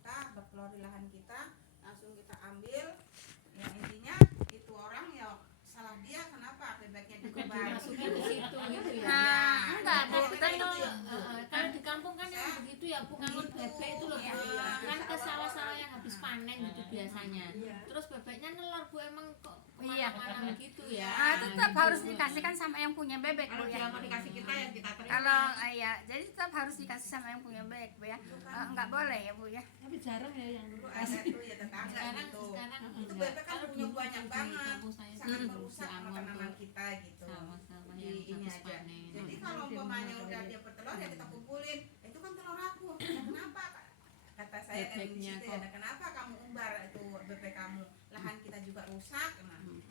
kita, bertelur di lahan kita, langsung kita ambil. Ya intinya itu orang ya salah dia, kenapa bebeknya diumbar Masukin ke situ gitu ya. Nah, enggak, Nah, betul. Kalau di kampung kan yang begitu ya, Bu, ngangon bebek itu loh, Bu. Kan ke sawah-sawah yang habis panen gitu biasanya. Terus bebeknya nelor, Bu, emang kok kemana-mana begitu ya. Tetap harus dikasihkan sama yang punya bebek, Bu kalau ya. dia mau dikasih kita ya kita terima. Kalau ya, jadi tetap harus dikasih sama yang punya bebek, Bu ya. Enggak boleh ya, Bu ya. Tapi jarang ya yang dulu ada tuh ya tetangga gitu. Itu bebek kan punya banyak banget, sangat merusak tanaman kita gitu. Sama-sama Di yang ini habis aja. panen. Jadi kalau umpamanya udah dia bertelur ya kita kumpulin. Itu kan telur aku. Ya, kenapa? Kata saya kan di Bebeknya situ ya, "Nah, kenapa kamu umbar itu bebek kamu? Lahan kita juga rusak."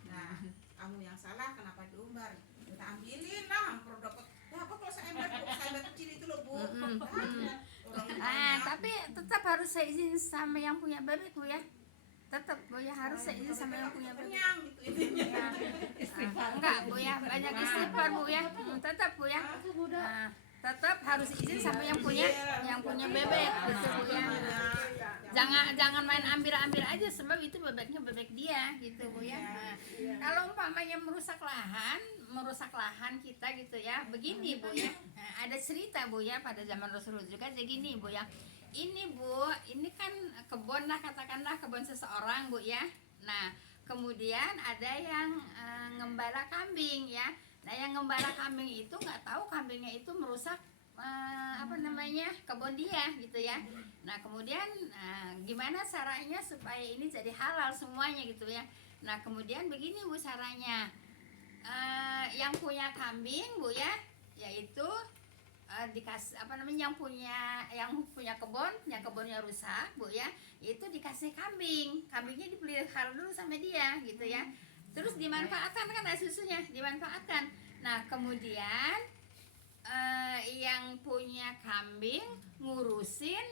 Nah, kamu yang salah kenapa diumbar? Kita ambilin lah produk. Ya apa kalau saya ember kecil itu loh, Bu. Tapi tetap harus seizin sama yang punya bebek, Bu ya. Tetap, Bu ya, harus seizin sama yang punya bebek. Kenyang gitu intinya. Enggak, Bu ya, banyak istighfar, Bu ya. Tetap, Bu ya. Tetap harus izin sama yang punya bebek gitu, Bu ya. Jangan main ambil aja, sebab itu bebeknya bebek dia gitu, Bu ya. Kalau umpamanya merusak lahan kita gitu ya, begini, Bu ya. Ada cerita, Bu ya, pada zaman Rasulullah juga jadi gini, Bu ya. Ini, Bu, ini kan kebun lah, katakanlah kebun seseorang, Bu ya. Nah, kemudian ada yang ngembala kambing ya. Nah, yang ngembala kambing itu nggak tahu kambingnya itu merusak kebun dia gitu ya. Nah, kemudian gimana caranya supaya ini jadi halal semuanya gitu ya. Nah, kemudian begini, Bu, caranya. Yang punya kambing, Bu ya, yaitu dikasih yang punya kebun, yang kebunnya rusak, Bu ya, itu dikasih kambingnya dipelihara dulu sama dia gitu ya. Terus dimanfaatkan, kan ada susunya, dimanfaatkan. Nah, kemudian yang punya kambing ngurusin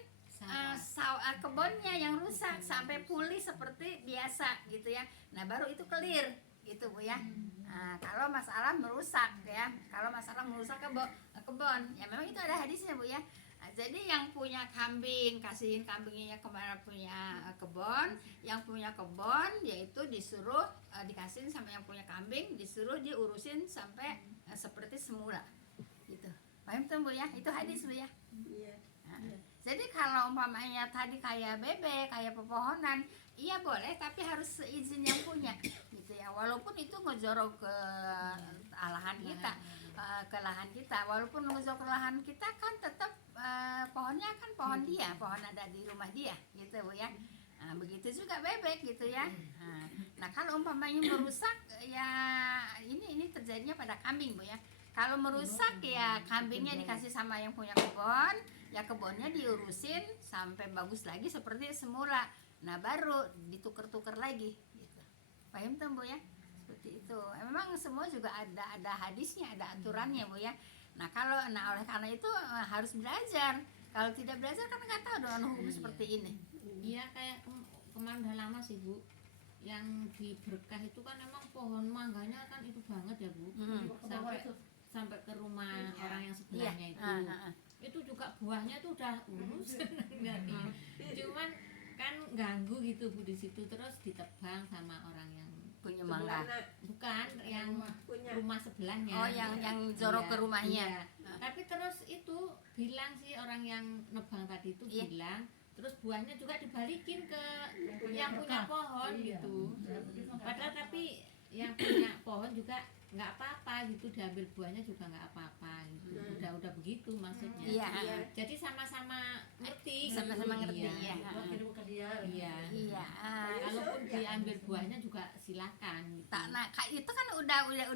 kebunnya yang rusak sampai pulih seperti biasa gitu ya. Nah, baru itu clear gitu, Bu ya. Nah, kalau masalah merusak ya, kebun ya, memang itu ada hadisnya, Bu ya. Nah, jadi yang punya kambing kasihin kambingnya kemana punya kebun, yang punya kebun yaitu disuruh dikasihin sama yang punya kambing, disuruh diurusin sampai seperti semula gitu. Paham tuh, Bu ya? Itu hadis, Bu ya. Nah, jadi kalau umpamanya tadi kayak bebek, kayak pepohonan, iya boleh, tapi harus seizin yang punya gitu ya. Walaupun itu ngejorok ke lahan kita, walaupun ngejorok ke lahan kita kan tetap pohonnya kan pohon dia, pohon ada di rumah dia gitu, Bu ya. Nah, begitu juga bebek gitu ya. Nah, kalau umpamanya merusak ya, ini terjadinya pada kambing, Bu ya. Kalau merusak ya kambingnya dikasih sama yang punya kebun, ya kebunnya diurusin sampai bagus lagi seperti semula. Nah, baru ditukar-tukar lagi gitu. Paham tuh, Bu ya? Seperti itu. Memang semua juga ada hadisnya, ada aturannya, Bu ya. Nah, oleh karena itu harus belajar. Kalau tidak belajar kan nggak tahu dengan hukum seperti ini. Iya, kayak kemarin udah lama sih, Bu. Yang di Berkah itu kan emang pohon mangganya kan itu banget ya, Bu. Sampai ke rumah orang yang sebelahnya itu. Itu juga buahnya tuh udah urus. Cuman kan ganggu gitu, Bu, di situ, terus ditebang sama orang yang Punya mangga. Bukan, yang rumah sebelahnya. Oh, yang jorok ke rumahnya. Iya. Tapi terus itu bilang sih orang yang nebang tadi itu bilang, terus buahnya juga dibalikin ke yang punya pohon gitu. Padahal tapi yang punya pohon juga nggak apa-apa gitu, diambil buahnya juga nggak apa-apa gitu. Udah begitu maksudnya. Iya. Jadi sama-sama ngerti. Sama-sama ngerti ya. Iya. Kalaupun diambil buahnya juga silakan gitu. Nah, itu kan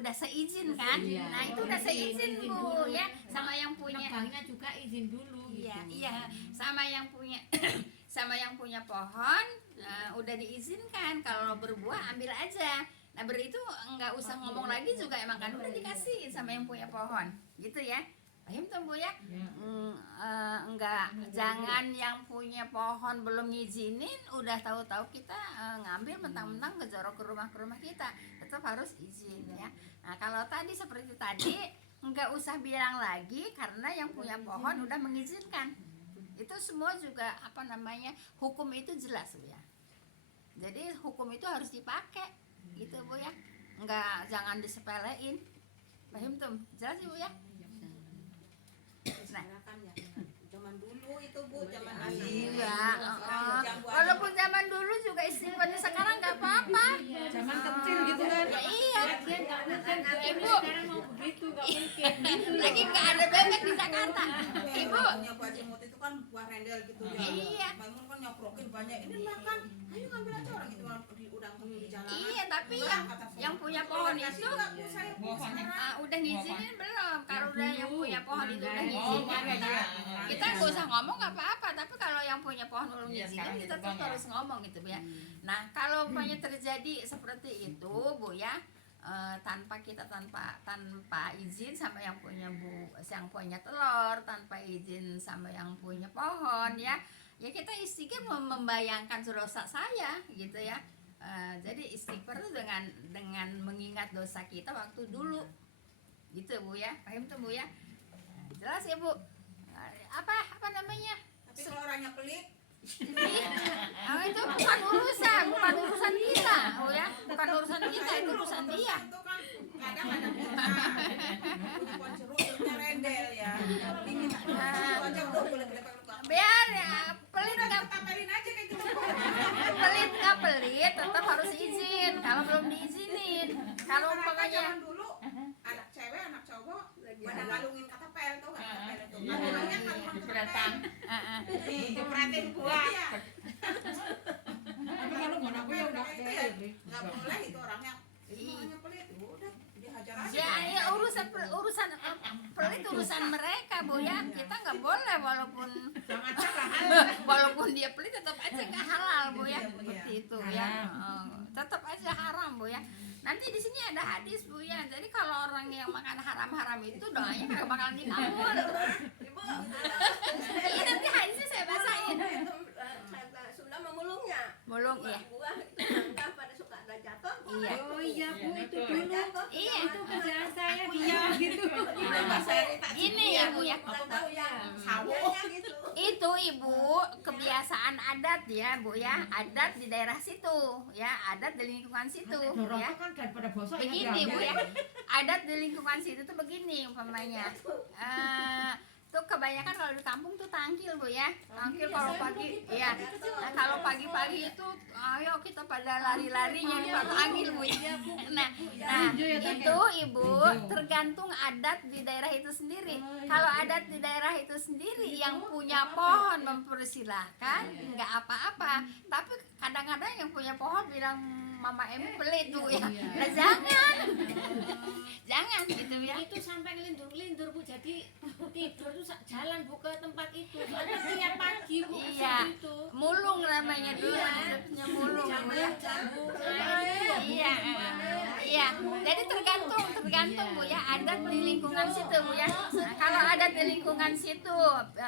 udah seizin kan? Iya. Nah, itu udah seizin, Bu ya, sama yang punya. Nebangnya juga izin dulu gitu. Iya, sama yang punya sama yang punya pohon udah diizinkan, kalau berbuah ambil aja. Nah, itu nggak usah ngomong lagi juga, emang kan udah dikasihin sama yang punya pohon gitu ya. Paham tuh, Bu ya? Jangan yang punya pohon belum ngizinin udah tahu-tahu kita ngambil mentang-mentang ngejorok ke rumah kita. Tetap harus izin ya. Nah, kalau tadi seperti tadi nggak usah bilang lagi karena yang punya pohon udah mengizinkan. Itu semua juga apa namanya, hukum itu jelas Bu ya. Jadi hukum itu harus dipakai gitu Bu ya. Enggak, jangan disepelein. Paham tuh? Jelas ya Bu ya? Nah, Kan ya zaman dulu itu Bu, zaman iya, walaupun zaman dulu juga istighfarnya sekarang nggak apa-apa. zaman kecil gitu kan. Ya iya, Ibu. Sekarang mau begitu nggak mungkin. Lagi nggak ada bebek di Jakarta. Ibu, punya buah jemut itu kan buah rendel gitu ya. Iya. Bangun kan nyoprokin banyak. Ini makan. Ayo ngambil aja orang gitu di udang di jalanan. iya tapi Enggak, kata saya. yang punya pohon Kasih itu enggak, Bu, saya Bu, sekarang. udah ngizinin belum? Kalau udah yang punya pohon itu udah Oh, ngizinin. iya. Kita nggak usah ngomong nggak apa-apa, tapi kalau yang punya pohon belum Iya, ngizinin sekarang kita gitu, tetap Bang, ya. harus ngomong gitu Bu ya. Nah kalau umpamanya terjadi seperti itu Bu ya, tanpa kita tanpa izin sama yang punya telur, tanpa izin sama yang punya pohon ya kita istighfar membayangkan dosa saya gitu ya. Jadi istighfar itu dengan mengingat dosa kita waktu dulu gitu Bu ya. Paham tuh Bu ya? Jelas ya Bu? Apa namanya? Tapi kalau orangnya pelit, Itu bukan urusan kita, Bu ya. Bukan urusan kita, itu urusan dia. itu kan kadang-kadang kita punya pohon jeruk jeruknya rendel ya. Dingin itu aja udah boleh lepek luka. Biar ya, pelit nggak Tampilin aja kayak gitu. pelit, tetap harus izin. Kalau belum diizinin, kalau umpamanya zaman dulu anak cewek anak cowok pada ngalungin kata pel tuh kata pel itu. Ngalungnya ngalungin kata pel. Nih, diperhatiin gua. Tapi kalau mau aku ya udah itu ya nggak boleh itu orangnya. Orangnya pelit, udah dihajar aja. ya urusan pelit urusan mereka Bu ya. Kita nggak boleh walaupun dia pelit tetap aja nggak halal Bu ya. Seperti itu ya. Tetap aja haram Bu ya. Nanti di sini ada hadis Bu ya. Jadi kalau orang yang makan haram-haram itu doanya kagak bakalan dikabul. Ibu, Iya nanti hadisnya saya bacain. sudah memulungnya. Mulung iya. Buah itu mangga pada suka ada jatuh. Iya. Oh iya Bu, itu Ada dulu. jatuh. Iya. Itu kerjaan saya dia gitu. Gini ya Bu ya. Udah tahu ya. Sawo. Iya, gitu. Itu Ibu kebiasaan adat ya Bu ya, adat di daerah situ ya, adat di lingkungan situ ya. kan daripada bosok Begini Bu ya, adat di lingkungan situ tuh begini umpamanya. Tuh kebanyakan kalau di kampung tuh tangkil Bu ya, tangkil kalau pagi ya. Nah, kalau pagi-pagi itu ayo kita pada lari-larinya di tangkil Bu ya. Nah itu Ibu tergantung adat di daerah itu sendiri. Kalau adat di daerah itu sendiri yang punya pohon mempersilahkan nggak apa-apa, tapi kadang-kadang yang punya pohon bilang Mama Emi pelit Bu ya. Nah jangan gitu ya. Itu sampai ngelindur-lindur Bu, jadi tidur tuh jalan Bu ke tempat itu. Soalnya tiap pagi Bu ke Iya. situ. Mulung namanya dulu disebutnya mulung Bu ya. Iya. Iya. Jadi tergantung Bu ya, adat di lingkungan situ Bu ya. Nah, kalau adat di lingkungan situ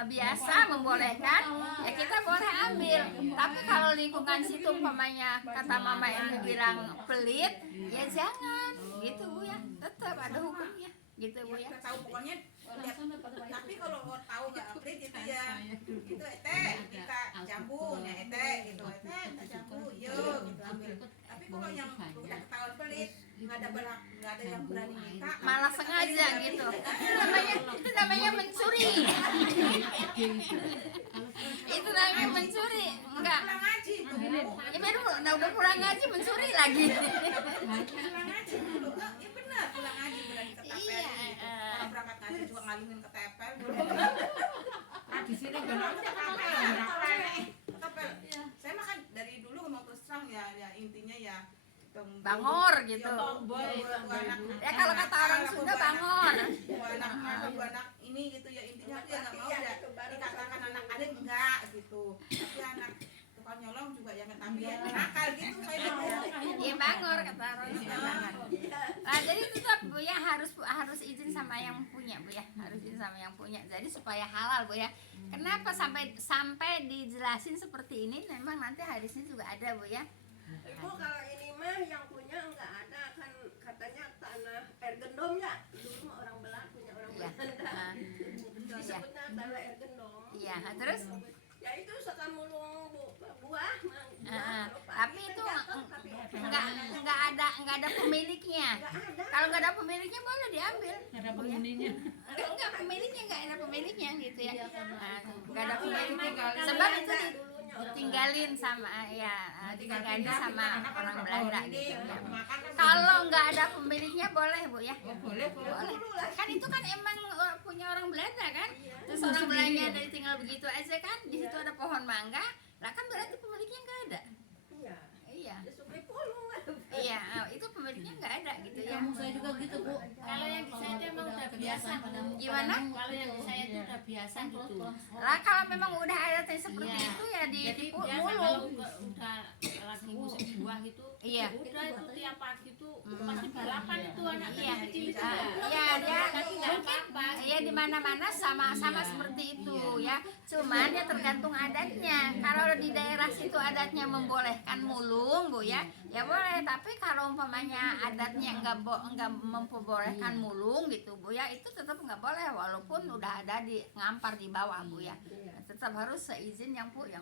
biasa membolehkan, ya kita boleh ambil. Tapi kalau lingkungan situ umpamanya kata Mama Emi bilang pelit, ya jangan. Gitu Bu ya. Tetap ada hukumnya. Gitu Bu ya. Kita tahu pokoknya lihat. Tapi kalau tahu nggak pelit itu ya itu kita jambu ya gitu kita jambu yuk gitu ambil. Tapi kalau yang udah ketahuan pelit nggak ada yang berani minta Malah sengaja gitu. Itu namanya mencuri. Itu namanya mencuri. Enggak. pulang ngaji tuh Ya baru udah pulang ngaji mencuri lagi. pulang ngaji dulu ya benar pulang ngaji berani ke tepel Iya, gitu. Orang berangkat ngaji juga ngalungin ke tepel Di sini benar. tepel saya makan dari dulu mau terus terang ya intinya ya Bangor gitu. Ya kalau kata orang Sunda bangor. anak ini gitu ya intinya aku ya nggak mau ya dikatakan anak adik enggak gitu tapi anak tukang nyolong juga yang ketambihan nakal gitu saya Iya bangor kata orang Sunda bangor. Nah, jadi tetap Bu ya harus izin sama yang punya Bu ya, harus izin sama yang punya. Jadi supaya halal Bu ya. Kenapa sampai dijelasin seperti ini? Memang nanti hadisnya juga ada Bu ya. Ibu kalau ini mah yang punya enggak ada kan katanya tanah air gendom ya. Dulu mah orang Belanda punya orang Iya. Belanda. Nah, disebutnya taruh air gendong. Iya, terus Ya itu suka mulung buah, tapi itu nggak ada pemiliknya. Kalau nggak ada pemiliknya boleh diambil. Ada penghuninya. Nggak pemiliknya, nggak ada pemiliknya gitu ya. Nggak ada Kalau pemiliknya. emang Sebab itu ditinggalin sama ditinggalin sama orang Belanda gitu ya. Kalau nggak ada pemiliknya boleh Bu ya. Boleh. Boleh. Kan itu kan emang punya orang Belanda kan. Terus orang Belanda dari tinggal begitu aja kan. Di situ ada pohon mangga. Lah kan berarti pemiliknya nggak ada. Iya. Iya. Ya supaya pulung. Iya, itu pemiliknya nggak ada gitu ya. Kamu saya juga gitu Bu. Kalau yang di saya itu emang udah biasa. Gimana? Kalau yang di saya itu udah biasa gitu. Lah kalau memang udah ada seperti Iya. itu ya di Jadi mulung. biasa kalau udah lagi musim buah itu, Iya. udah itu tiap pagi itu pasti balapan itu anak Iya. kecil itu. Iya, dia Tapi nggak apa-apa. ya di mana-mana sama seperti itu ya. Cuman ya tergantung adatnya. Kalau di daerah situ adatnya membolehkan mulung Bu ya, ya boleh. Tapi kalau umpamanya adatnya nggak memperbolehkan mulung gitu Bu ya, itu tetap nggak boleh walaupun udah ada di ngampar di bawah Bu ya. Tetap harus seizin yang punya.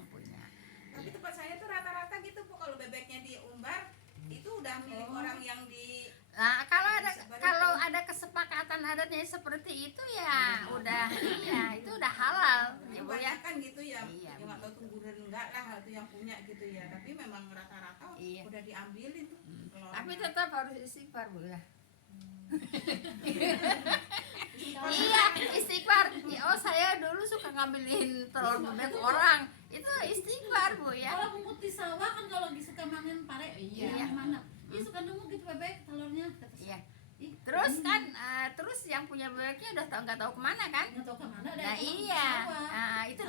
Tapi tempat saya tuh rata-rata gitu Bu, kalau bebeknya diumbar itu udah milik orang yang di Nah, kalau ada kesepakatan adatnya seperti itu ya udah iya, itu udah halal ya Bu ya. kan gitu ya. Iya, Ya nggak tahu tungguran enggak lah itu yang punya gitu ya. Tapi memang rata-rata Iya. udah diambilin tuh. Kalau Tapi orang- tetap harus istighfar Bu ya. Iya, istighfar. Oh, saya dulu suka ngambilin telur bebek orang. Itu istighfar Bu ya. Kalau pungut di sawah kan kalau lagi suka manen pare, Iya. mana? Dia suka nemu gitu bebek telurnya. Iya. Terus kan terus yang punya bebeknya udah nggak tahu kemana kan? Nggak tahu kemana. Dan Nah cuma di iya, sawah. nah, itu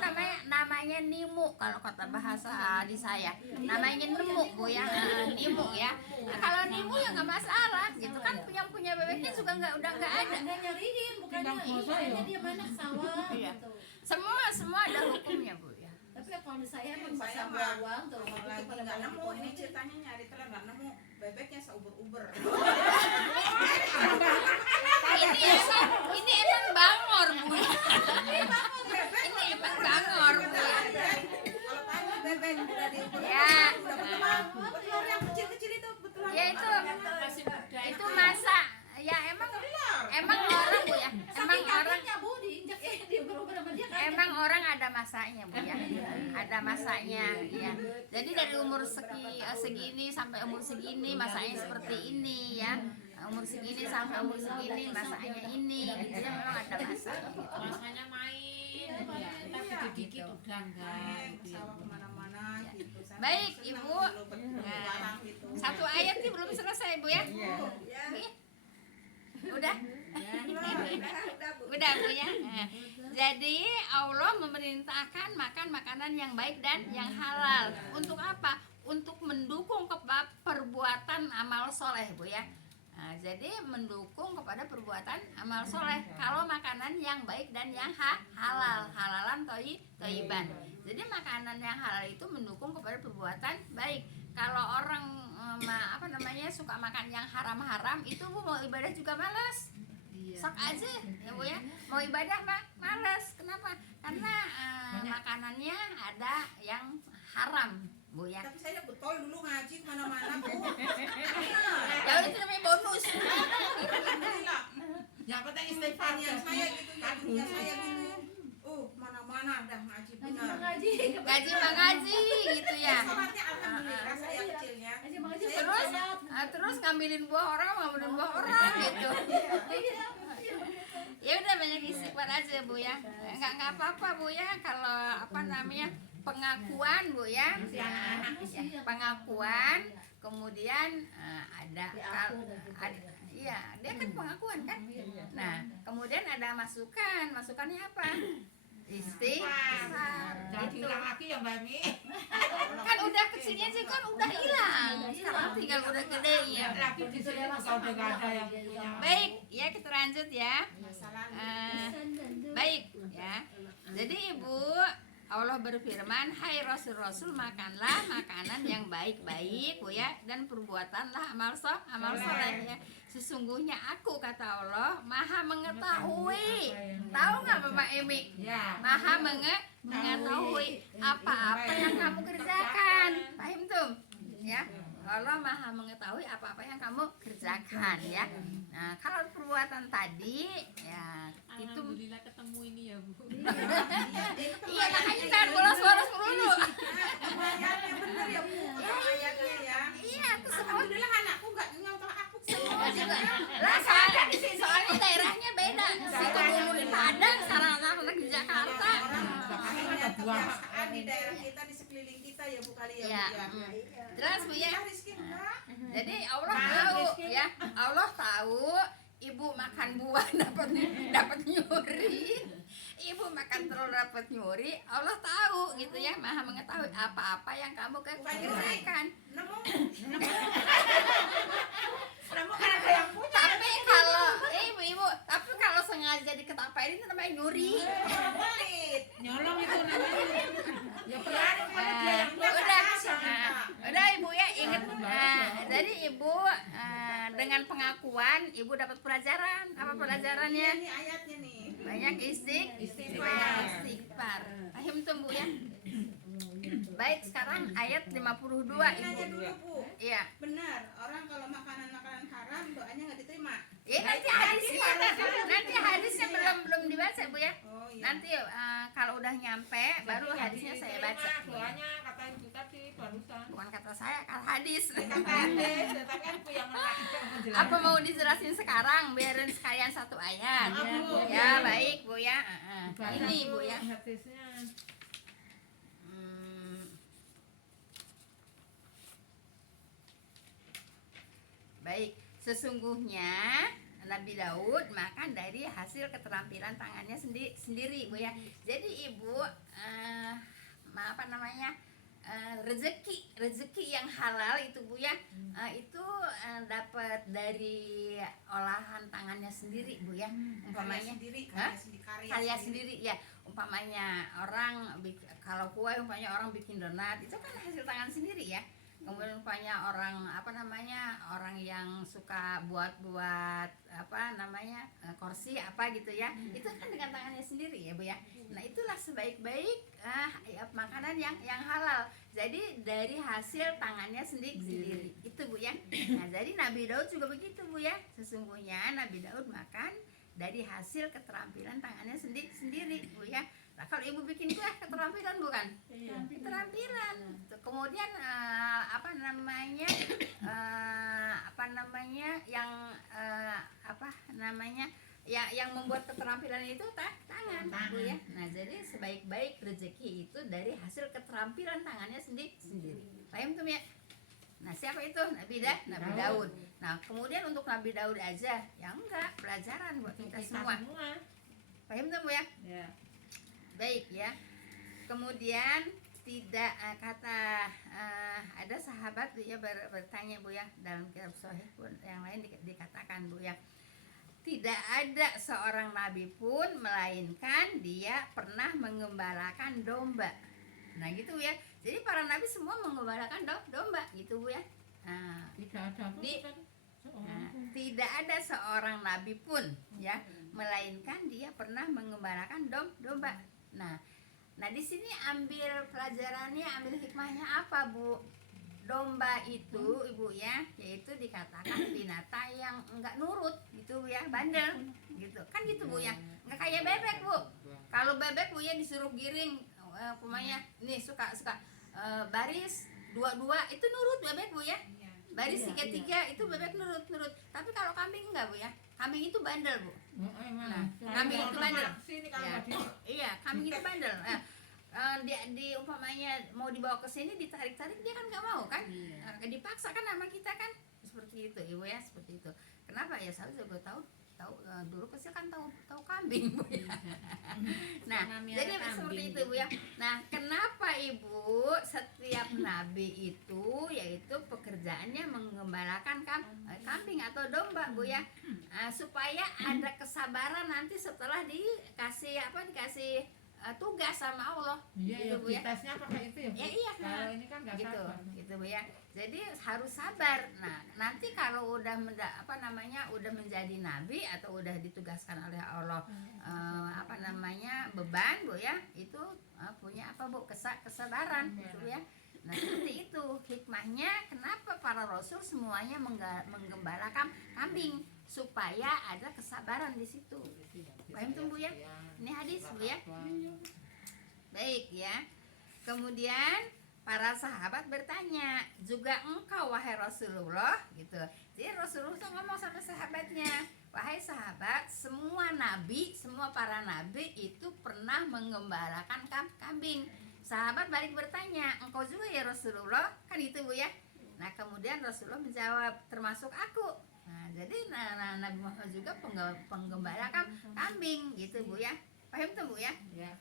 namanya nimu kalau kata bahasa di saya. Namanya nemu Bu ya, nimu ya. Nah, kalau nimu ya nggak masalah, gitu kan yang punya bebeknya juga udah nggak ada. Nggak nyariin, bukannya iya, dia mana ke sawah Iya. gitu. Semua ada hukumnya Bu ya. Tapi kalau di saya emang Saya saya mah bawang tuh kalau lagi nggak nemu ini ceritanya nyari telur nggak nemu bebeknya seuber-uber. Ini emang bangor Bu. Ini emang bangor Bu. Kalau tanya bebek udah diuber Ya. udah berkembang. Telur yang kecil-kecil itu betulan. Ya itu Masih muda. itu masa ya emang orang Bu ya. Emang orang kakinya Bu diinjak dia berubah sama dia kan. Emang orang ada masanya Bu ya, ada masanya ya. Jadi dari umur segini sampai umur segini masanya seperti ini ya. Umur segini sampai umur segini masanya ini, gitu ya memang ada masanya. Gitu. Masanya main, ya, entar dikit udah enggak. Main ke Gitu ya. sawah kemana-mana gitu. Sana Baik, senang Ibu. dulu bertualang gitu. Satu ayat nih belum selesai Bu ya? Ya. Iya. Udah, Udah Bu. udah Bu ya. Nah, jadi Allah memerintahkan makan makanan yang baik dan yang halal. Untuk apa? Untuk mendukung perbuatan amal soleh Bu ya. Nah, jadi mendukung kepada perbuatan amal soleh kalau makanan yang baik dan yang halal, halalan toyiban. Jadi makanan yang halal itu mendukung kepada perbuatan baik. Kalau orang suka makan yang haram-haram itu Bu mau ibadah juga malas. Sok aja ya Bu ya. Mau ibadah mah malas. Kenapa? Karena makanannya ada yang haram Bu ya. Tapi saya betul dulu ngaji kemana-mana Bu. Ya itu namanya bonus. Alhamdulillah. Yang penting Istighfarnya saya gitu, ngajinya saya gitu. Mana-mana dah ngaji benar. Ngaji. Gaji mengaji gitu ya. Sholatnya alhamdulillah saya kecilnya. Ngaji mengaji Terus terus ngambilin buah orang gitu. Ya udah banyak istighfar aja Bu ya. Enggak apa-apa Bu ya kalau pengakuan Bu ya. Nah, ya, pengakuan kemudian iya dia kan pengakuan kan. Nah kemudian ada masukannya apa? Istighfar. Gitu. lagi ya Mbak Mi. Kan udah kecilnya sih kan udah hilang. Sekarang tinggal udah gede ya. Lagi di sini kalau udah gak ada yang punya. Baik, ya kita lanjut ya. Masalah Baik ya. Jadi Ibu, Allah berfirman, hai Rasul-Rasul, makanlah makanan yang baik-baik Bu ya, dan perbuatanlah amal soleh ya. Sesungguhnya aku, kata Allah, maha mengetahui. Tahu nggak Bapak Emi? Ya. Maha mengetahui apa-apa yang kamu kerjakan. Paham tuh? Ya. Allah maha mengetahui apa-apa yang kamu kerjakan ya. Nah, kalau perbuatan tadi ya itu Alhamdulillah ketemu ini ya Bu. iya makanya kan bolos-bolos dulu. Ayatnya bener ya Bu. Ayatnya ya. Iya, itu semua Alhamdulillah anakku nggak nyontoh aku. semua juga. Lah soalnya di sini soalnya daerahnya beda. Situ dulu di Padang, sekarang anak-anak di Jakarta. Orang punya kebiasaan di daerah kita, di sekeliling kita ya Bu kali ya. Ya, Bu, ya. jelas Bu ya. Rizky enggak? Jadi Allah tahu ya, Allah tahu ibu makan buah dapat nyuri, ibu makan telur dapat nyuri, Allah tahu gitu ya, maha mengetahui apa-apa yang kamu kerjakan. Nemu kan ada yang punya. Tapi kalau ibu-ibu, tapi kalau sengaja diketapain itu namanya nyuri. Pelit. Nyolong itu namanya. Ya pelit kalau dia yang punya Udah, nggak kasih, Kak. udah ibu ya ingat. Jadi ibu dengan pengakuan ibu dapat pelajaran. Apa pelajarannya? Ini ayatnya nih. Banyak istighfar. Paham tuh Bu ya? Baik, sekarang ayat 52 Nanya ibu. dulu Bu. Iya. Benar, orang kalau makanan-makanan haram doanya nggak diterima. Ya nanti hadisnya, nanti hadisnya belum dibaca Bu ya. Oh iya. Nanti kalau udah nyampe baru hadisnya saya baca. Doanya kata ibu tadi barusan. Bukan kata saya, kata hadis. Hadis, tapi kan ibu yang menjelaskan. Apa mau dijelasin sekarang? Biarin sekalian satu ayat. Ya baik Bu ya. Ini Bu ya. Hadisnya. Baik, sesungguhnya Nabi Daud makan dari hasil keterampilan tangannya sendiri Bu ya. Jadi ibu apa namanya rezeki yang halal itu Bu ya, itu dapat dari olahan tangannya sendiri Bu ya. Umpamanya karya sendiri ya. Umpamanya orang kalau kue umpamanya orang bikin donat itu kan hasil tangan sendiri ya. Kemudian umpamanya orang orang yang suka buat apa namanya kursi apa gitu ya, itu kan dengan tangannya sendiri ya Bu ya. Nah itulah sebaik-baik makanan yang halal, jadi dari hasil tangannya sendiri itu Bu ya. Nah jadi Nabi Daud juga begitu Bu ya, sesungguhnya Nabi Daud makan dari hasil keterampilan tangannya sendiri Bu ya. Nah kalau ibu bikin kue keterampilan bukan? Keterampilan. Kemudian apa namanya yang membuat keterampilan itu tangan Bu ya. Nah jadi sebaik-baik rezeki itu dari hasil keterampilan tangannya sendiri. Paham tuh ya? Nah siapa itu? Nabi Daud. Nah kemudian untuk Nabi Daud aja ya enggak, pelajaran buat kita semua. Paham tuh Bu ya? Ya. Baik ya. Kemudian tidak kata ada sahabat Bu ya bertanya Bu ya, dalam kitab Sahih pun yang lain dikatakan Bu ya, tidak ada seorang nabi pun melainkan dia pernah mengembalakan domba. Nah gitu ya. Jadi para nabi semua mengembalakan domba gitu Bu ya. Nah, tidak ada seorang nabi pun ya melainkan dia pernah mengembalakan domba. Nah di sini ambil pelajarannya, ambil hikmahnya apa Bu? Domba itu Ibu ya, yaitu dikatakan binatang yang enggak nurut gitu ya, bandel gitu kan gitu Bu ya, enggak kayak bebek Bu. Kalau bebek Bu ya disuruh giring, pokoknya ini suka baris dua itu nurut bebek Bu ya, baris tiga itu bebek nurut. Tapi kalau kambing enggak Bu ya, kambing itu bandel Bu. Nah, kambing itu bandel. Iya, kambing itu bandel. Di umpamanya mau dibawa ke sini ditarik dia kan nggak mau kan, dipaksa kan sama kita kan, seperti itu Ibu ya, seperti itu. Kenapa ya? Saya juga tahu dulu kecil kan tahu kambing Bu ya. Nah jadi seperti itu Bu ya. Nah kenapa Ibu setiap nabi itu yaitu pekerjaannya mengembalakan kambing atau domba Bu ya, supaya ada kesabaran nanti setelah dikasih tugas sama Allah. Iya, Gitu, Bu, ya. tesnya pakai itu ya, Bu? Ya, iya. Kalau ini kan nggak Gitu, sabar. gitu Bu ya. Jadi harus sabar. Nah, nanti kalau udah udah menjadi nabi atau udah ditugaskan oleh Allah beban Bu ya, itu punya apa Bu? Kesabaran gitu ya. Nah, seperti itu hikmahnya kenapa para rasul semuanya menggembalakan kambing supaya ada kesabaran di situ. Paham tuh Bu ya? Ini hadis Bu ya. Baik ya. Kemudian para sahabat bertanya, juga engkau wahai Rasulullah gitu. Jadi Rasulullah tuh ngomong sama sahabatnya, wahai sahabat, semua nabi, semua para nabi itu pernah menggembalakan kambing. Sahabat balik bertanya, engkau juga ya Rasulullah? Kan itu Bu ya. Nah, kemudian Rasulullah menjawab, termasuk aku. Nah, jadi Nabi Muhammad juga penggembala kambing gitu Bu ya. Paham tuh Bu ya? Ya.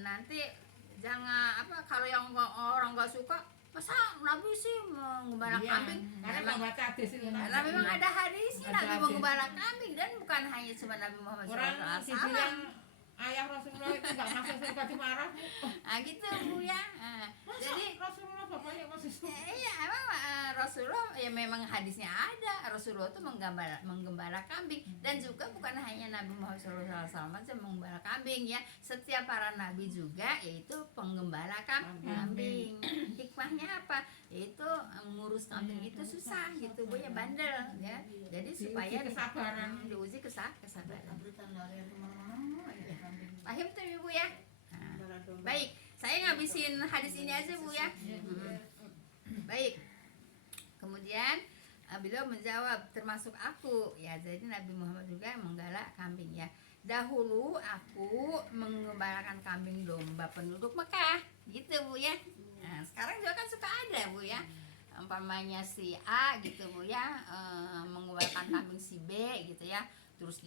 Nanti jangan kalau yang orang nggak suka, masa Nabi sih menggembala Iya, kambing? karena nggak baca hadis itu. Karena memang ada hadisnya Ada Nabi hadis. menggembala kambing, dan bukan hanya cuma Nabi Muhammad Orang SAW. dibilang ayah Rasulullah itu nggak masuk surga dimarah. Nah, gitu Bu ya. Jadi Rasulullah bapaknya masih surga. iya, emang Rasulullah ya memang hadisnya ada. Rasulullah itu menggembala kambing, dan juga bukan hanya Nabi Muhammad SAW saja menggembala kambing ya. Setiap para nabi juga yaitu penggembala kambing. Hikmahnya apa? Yaitu ngurus kambing itu susah gitu Bu ya, bandel ya. Jadi supaya kesabaran. diuji kesabaran. Paham tuh Ibu ya? Nah, baik, saya ngabisin hadis ini aja Bu ya. Baik. Kemudian beliau menjawab, termasuk aku ya. Jadi Nabi Muhammad juga menggalak kambing ya. Dahulu aku mengembalakan kambing domba penduduk Mekah gitu Bu ya. Nah, sekarang juga kan suka ada Bu ya, umpamanya si A gitu Bu ya, mengembalakan kambing si B gitu ya, terus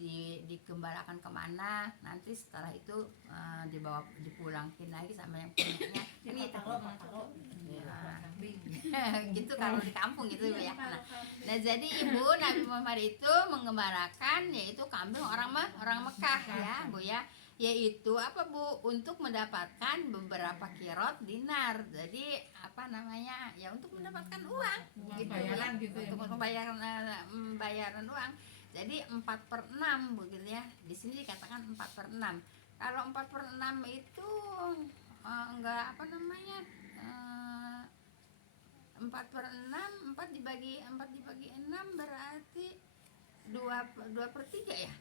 dikembalakan kemana, nanti setelah itu dipulangin lagi sama yang punyanya. Ini gitu kalau di kampung gitu Bu ya. Nah, jadi Ibu, Nabi Muhammad itu mengembalakan yaitu kambing orang Mekah ya Bu ya, yaitu apa Bu, untuk mendapatkan beberapa kirot dinar. Jadi ya untuk mendapatkan uang gitu bayaran ya, gitu ya. untuk membayaran uang. Jadi 4/6 begitu ya. Di sini dikatakan 4/6. Kalau 4/6 itu enggak 4/6, 4 dibagi 6 berarti 2/3 ya.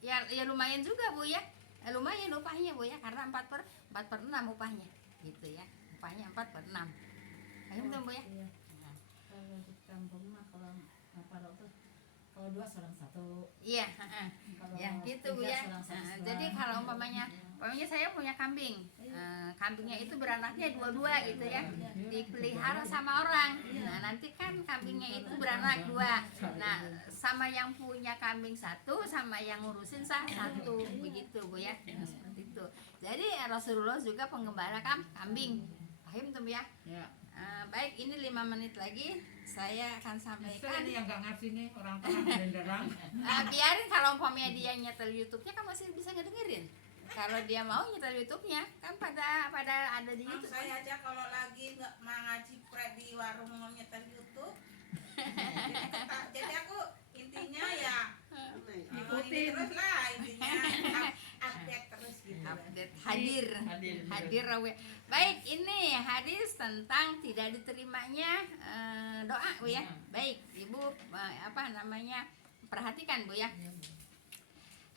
Ya lumayan juga Bu ya. Lumayan upahnya Bu ya, karena 4/6 upahnya gitu ya. Upahnya 4/6. Paham tuh Bu ya? Kalau di kampung mah kalau dua seorang satu. Iya, Kalau ya gitu Bu tiga ya. seorang satu seorang. Jadi kalau umpamanya saya punya kambing, kambingnya itu beranaknya dua-dua gitu ya, dipelihara sama orang. Nah, nanti kan kambingnya itu beranak 2. Nah, sama yang punya kambing 1 sama yang ngurusin 1 begitu Bu ya. Nah, seperti itu. Jadi Rasulullah juga penggembala kambing. Paham tuh Bu ya? Ya. Baik, ini 5 menit lagi saya akan sampaikan. Ini yang nggak ngerti nih orang tengah blenderang. Biarin, kalau umpamanya dia nyetel YouTube-nya kan masih bisa ngedengerin. Kalau dia mau nyetel YouTube-nya kan pada ada di YouTube. Saya aja kalau lagi nggak mau ngaji di warung mau nyetel YouTube. Jadi aku intinya ya ikutin terus lah, intinya update terus gitu. Update hadir rawe. Baik, ini hadis tentang tidak diterimanya doa Bu ya. Baik, Ibu perhatikan Bu ya.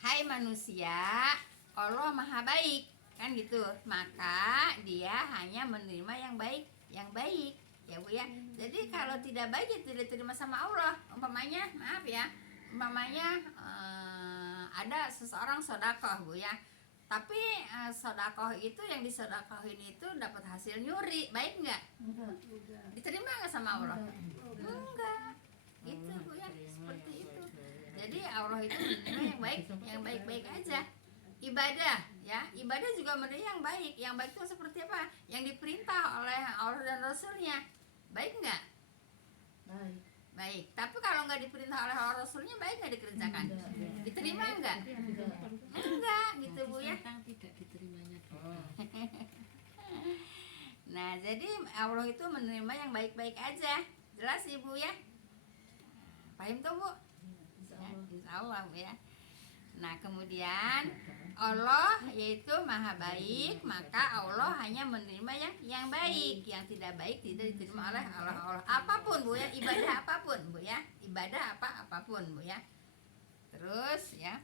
Hai manusia, Allah Maha Baik, kan gitu. Maka Dia hanya menerima yang baik ya Bu ya. Jadi kalau tidak baik ya tidak diterima sama Allah. Umpamanya ada seseorang sedekah Bu ya, tapi sedekah itu yang disedekahin itu dapat hasil nyuri, baik nggak? Diterima nggak sama Allah? Enggak. Gitu Bu ya, seperti itu. Jadi Allah itu menerima yang baik aja. Ibadah ya, ibadah juga menerima yang baik. Yang baik itu seperti apa? Yang diperintah oleh Allah dan Rasulnya, baik nggak? Baik. baik. Tapi kalau nggak diperintah oleh Rasulnya baik nggak dikerjakan? Diterima nggak? Enggak, gitu Bu ya. Tentang tidak diterimanya doa. Oh. Nah, jadi Allah itu menerima yang baik-baik aja. Jelas Ibu ya? Paham tuh Bu? Ya, insya Allah Bu ya. Nah, kemudian Allah yaitu maha baik, maka Allah hanya menerima yang baik, yang tidak baik tidak diterima oleh Allah. Apapun Bu ya, ibadah apapun Bu ya, ibadah apapun Bu ya. Terus ya,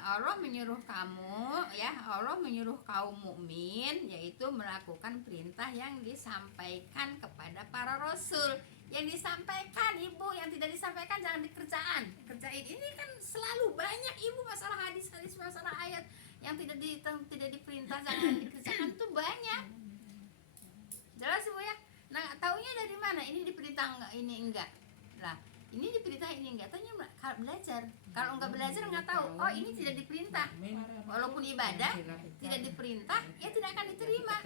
Allah menyuruh kamu ya, Allah menyuruh kaum mukmin yaitu melakukan perintah yang disampaikan kepada para rasul. Yang disampaikan Ibu, yang tidak disampaikan jangan dikerjain. Kerjain ini kan selalu banyak Ibu, masalah hadis-hadis, masalah ayat yang tidak diperintah jangan dikerjakan itu banyak. Jelas Bu ya? Nah, taunya dari mana? Ini diperintah enggak, ini enggak. Lah, ini diperintah ini enggak, tanya belajar. Kalau enggak belajar enggak tahu. Oh, ini tidak diperintah. Walaupun ibadah tidak diperintah, ya tidak akan diterima.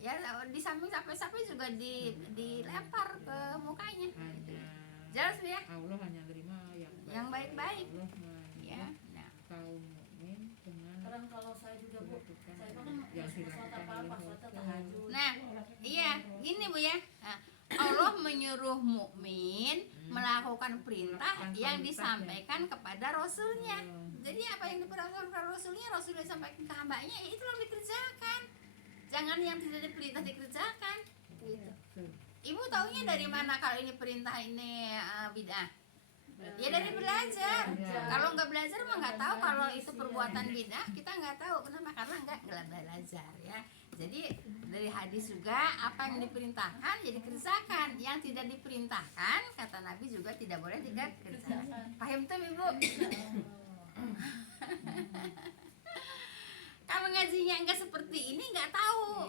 Ya, di samping capek-capek juga dilempar ke mukanya. Jelas Bu ya? Allah hanya terima Yang baik-baik. Allah Ya. Nah, kaum mukmin dengan Sekarang kalau saya juga Bu, saya kan yang sholat dilakukan apa-apa, oleh sholat tahajud. Nah, iya, gini Bu ya. Nah, Allah menyuruh mukmin melakukan perintah yang disampaikan kepada Rasulnya. Jadi apa yang diperintahkan kepada Rasulnya, Rasulnya sampaikan ke hambanya, ya itu yang dikerjakan. Jangan yang tidak diperintah dikerjakan. Gitu. Ibu taunya dari mana kalau ini perintah ini bid'ah? Ya dari belajar. Kalau nggak belajar mah nggak tahu kalau itu perbuatan bid'ah, kita nggak tahu. Kenapa? Karena nggak belajar ya. Jadi dari hadis juga apa yang diperintahkan ya dikerjakan, yang tidak diperintahkan kata Nabi juga tidak boleh dikerjakan. Paham tuh Ibu? Kalau ngajinya enggak seperti ini nggak tahu.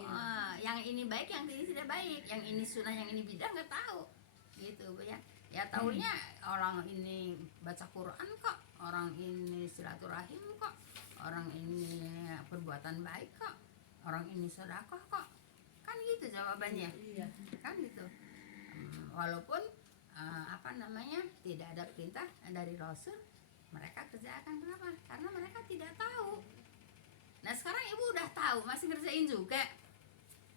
Yang ini baik, yang ini tidak baik, yang ini sunnah, yang ini bidah nggak tahu. Gitu Bu ya. Ya taunya orang ini baca Quran kok, orang ini silaturahim kok, orang ini perbuatan baik kok, orang ini sedekah kok. Kan gitu jawabannya. Kan gitu. Walaupun tidak ada perintah dari Rasul, mereka kerjakan. Kenapa? Karena mereka tidak tahu. Nah sekarang Ibu udah tahu, masih ngerjain juga.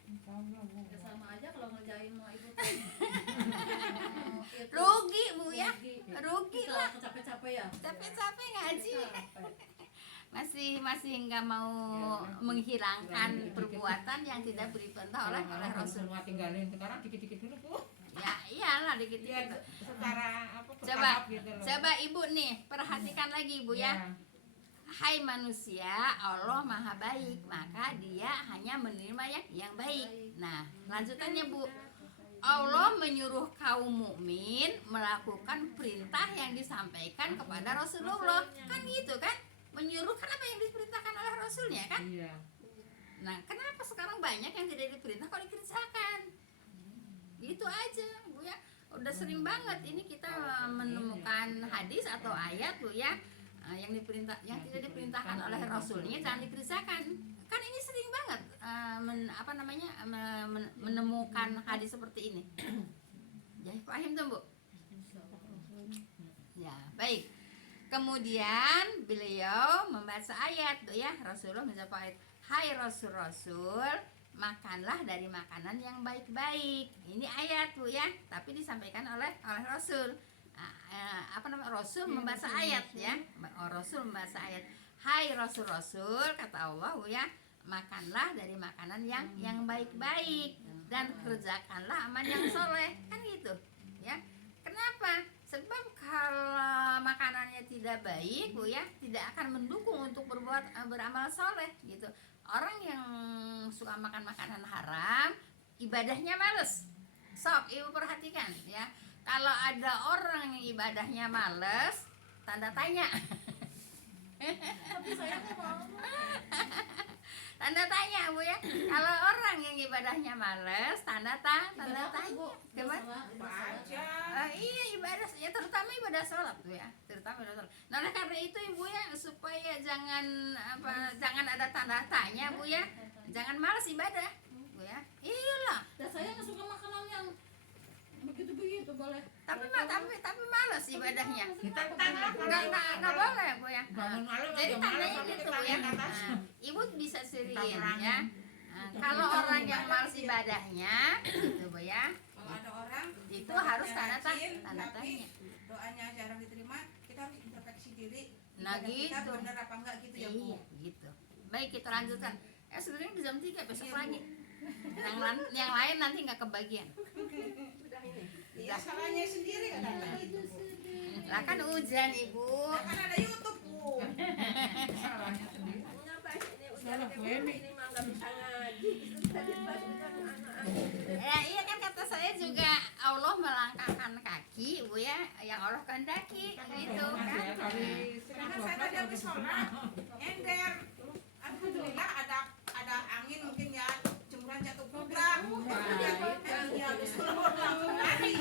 Ya sama aja kalau ngerjain mau Ibu. Rugi Bu ya, rugi lah. Capek-capek ya. Capek-capek ngaji. Masih nggak mau menghilangkan perbuatan yang tidak diperintah oleh Rasul. Semua tinggalin sekarang dikit-dikit dulu Bu. Ya iyalah Ya, dikit-dikit. secara apa Coba, bertahap gitu loh. coba Ibu nih perhatikan lagi Bu ya. Hai manusia, Allah maha baik, maka dia hanya menerima yang baik. Nah, lanjutannya Bu, Allah menyuruh kaum mukmin melakukan perintah yang disampaikan kepada Rasulullah. Kan gitu kan? Menyuruh kan apa yang diperintahkan oleh Rasulnya kan? Iya. Nah, kenapa sekarang banyak yang tidak diperintah kok dikerjakan? Gitu aja Bu ya. Udah sering banget ini kita menemukan hadis atau ayat Bu ya, yang tidak diperintahkan oleh Rasulnya jangan dikerjakan. Kan ini sering banget menemukan hadis seperti ini. Ya paham tuh Bu? Ya baik. Kemudian beliau membaca ayat tuh ya, Rasulullah membaca ayat, hai Rasul-Rasul, makanlah dari makanan yang baik-baik. Ini ayat Bu ya, tapi disampaikan oleh Rasul. Rasul membaca ayat ya, Rasul membaca ayat, hai Rasul-Rasul, kata Allah Bu ya, makanlah dari makanan yang baik-baik dan kerjakanlah amal yang soleh. Kan gitu ya. Kenapa? Sebab kalau makanannya tidak baik Bu ya, tidak akan mendukung untuk beramal soleh gitu. Orang yang suka makan makanan haram, ibadahnya males. Sok Ibu perhatikan ya. Kalau ada orang yang ibadahnya males, tanda tanya. Tapi saya nggak mau. Tanda tanya Bu ya. Kalau orang yang ibadahnya males, tanda tanya. Gimana? Baca. Iya ibadah ya, terutama ibadah sholat Bu ya, terutama ibadah sholat. Nah oleh karena itu Ibu ya, supaya jangan ada tanda tanya Bu ya, jangan malas ibadah Bu ya. Iyalah. Dan saya nggak suka makanan yang begitu itu boleh. Tapi malas ibadahnya. Kita tanya Nggak boleh Bu ya. bangun malam Jadi aja malam tandanya sampai gitu kita ya. lihat atas. Nah, Ibu bisa siriin Kita ya. Nah, kalau orang yang malas ibadahnya, gitu Bu ya, Kalau ada orang itu doanya harus tanda rajin, tanya. tapi doanya jarang diterima, kita harus introspeksi diri. Nah, ibadah kita gitu. benar apa enggak gitu ya Bu. Iya, gitu. Baik, kita lanjutkan. Sebenarnya di jam 3 besok Iya, Bu. lagi. Yang lain nanti nggak kebagian. Udah ini. Iya, salahnya sendiri kan ada itu Bu. Lah kan hujan Ibu. Nah, kan ada YouTube Bu. Salahnya sendiri. Kenapa ini udah Salah kayak Bu Emi. begini mah nggak bisa ngaji. Terus tadi pas udah anak-anak. Ya iya kan kata saya juga Allah melangkahkan kaki Bu ya, yang Allah kehendaki gitu kan. Karena saya tadi habis sholat, ember. Alhamdulillah ada angin mungkin ya, jemuran jatuh kubrak. Ya habis sholat langsung lari.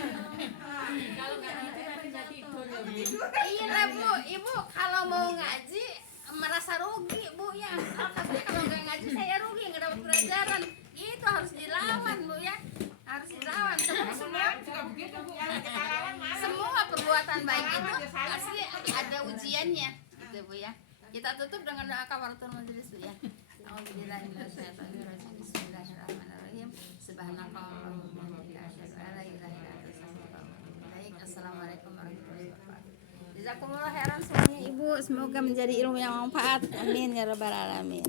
Kalau nggak gitu kan bisa tidur ya. Tidur. Iya lah Bu, Ibu kalau mau ngaji merasa rugi Bu ya. Tapi kalau nggak ngaji saya rugi, nggak dapat pelajaran. Itu harus dilawan Bu ya, harus dilawan. Semua Juga begitu Bu, kalau kita lawan malam. semua perbuatan baik itu pasti ada ujiannya gitu Bu ya. Kita tutup dengan doa kafaratul majelis Bu ya. Alhamdulillah bismillahirrahmanirrahim. Subhanakallahumma wa bihamdika asyhadu an la ilaha illa anta astaghfiruka wa atubu ilaik. Assalamualaikum warahmatullahi wabarakatuh. Jazakumullah khairan semuanya Ibu, semoga menjadi ilmu yang manfaat. Amin ya rabbal alamin.